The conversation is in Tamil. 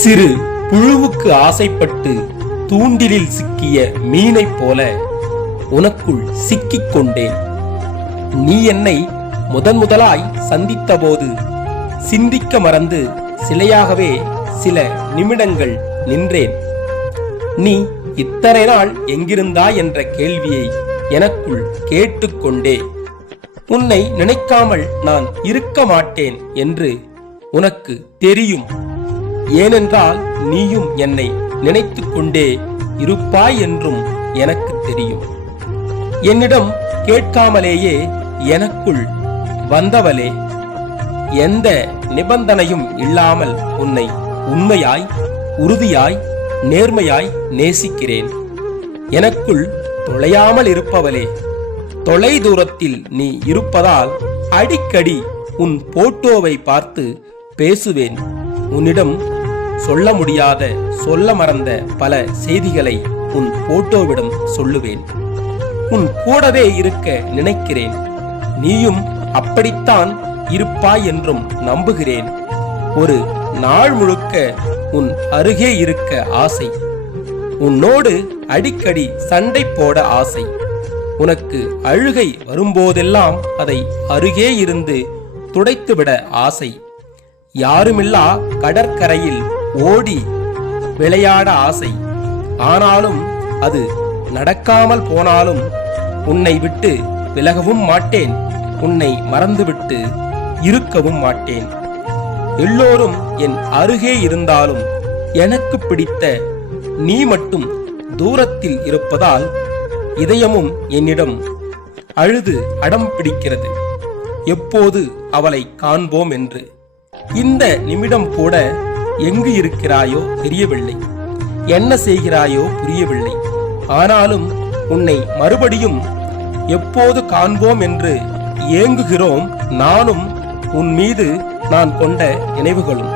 சிறு புழுவுக்கு ஆசைப்பட்டு தூண்டிலில் சிக்கிய மீனைப் போல உனக்குள் சிக்கிக் கொண்டேன். நீ என்னை முதன் முதலாய் சந்தித்தபோது சிந்திக்க மறந்து சிலையாகவே சில நிமிடங்கள் நின்றேன். நீ இத்தனை நாள் எங்கிருந்தாய் என்ற கேள்வியை எனக்குள் கேட்டுக்கொண்டே உன்னை நினைக்காமல் நான் இருக்க மாட்டேன் என்று உனக்கு தெரியும். ஏனென்றால் நீயும் என்னை நினைத்துக் கொண்டே இருப்பாய் என்றும் எனக்கு தெரியும். என்னிடம் கேட்காமலேயே எனக்குள் வந்தவளே எந்த நிபந்தனையும் இல்லாமல் உன்னை உண்மையாய் உறுதியாய் நேர்மையாய் நேசிக்கிறேன். எனக்குள் தொலையாமல் இருப்பவளே தொலை தூரத்தில் நீ இருப்பதால் அடிக்கடி உன் போட்டோவை பார்த்து பேசுவேன். உன்னிடம் சொல்ல முடியாத சொல்ல மறந்த பல செய்திகளை உன் போட்டோவிடம் சொல்லுவேன். உன் கூடவே இருக்க நினைக்கிறேன். நீயும் அப்படித்தான் இருப்பாய் என்றும் நம்புகிறேன். ஒரு நாள் முழுக்க உன் அருகே இருக்க ஆசை. உன்னோடு அடிக்கடி சண்டை போட ஆசை. உனக்கு அழுகை வரும்போதெல்லாம் அதை அருகே இருந்து துடைத்துவிட ஆசை. யாருமில்லா கடற்கரையில் ஓடி விளையாட ஆசை. ஆனாலும் அது நடக்காமல் போனாலும் உன்னை விட்டு விலகவும் மாட்டேன். உன்னை மறந்துவிட்டு இருக்கவும் மாட்டேன். எல்லோரும் என் அருகே இருந்தாலும் எனக்கு பிடித்த நீ மட்டும் தூரத்தில் இருப்பதால் இதயமும் என்னிடம் அழுது அடம் பிடிக்கிறது. எப்போது அவளை காண்போம் என்று. இந்த நிமிடம் கூட எங்கு இருக்கிறாயோ தெரியவில்லை. என்ன செய்கிறாயோ புரியவில்லை. ஆனாலும் உன்னை மறுபடியும் எப்போது காண்போம் என்று ஏங்குகிறோம் நானும் உன் மீது நான் கொண்ட நினைவுகளும்.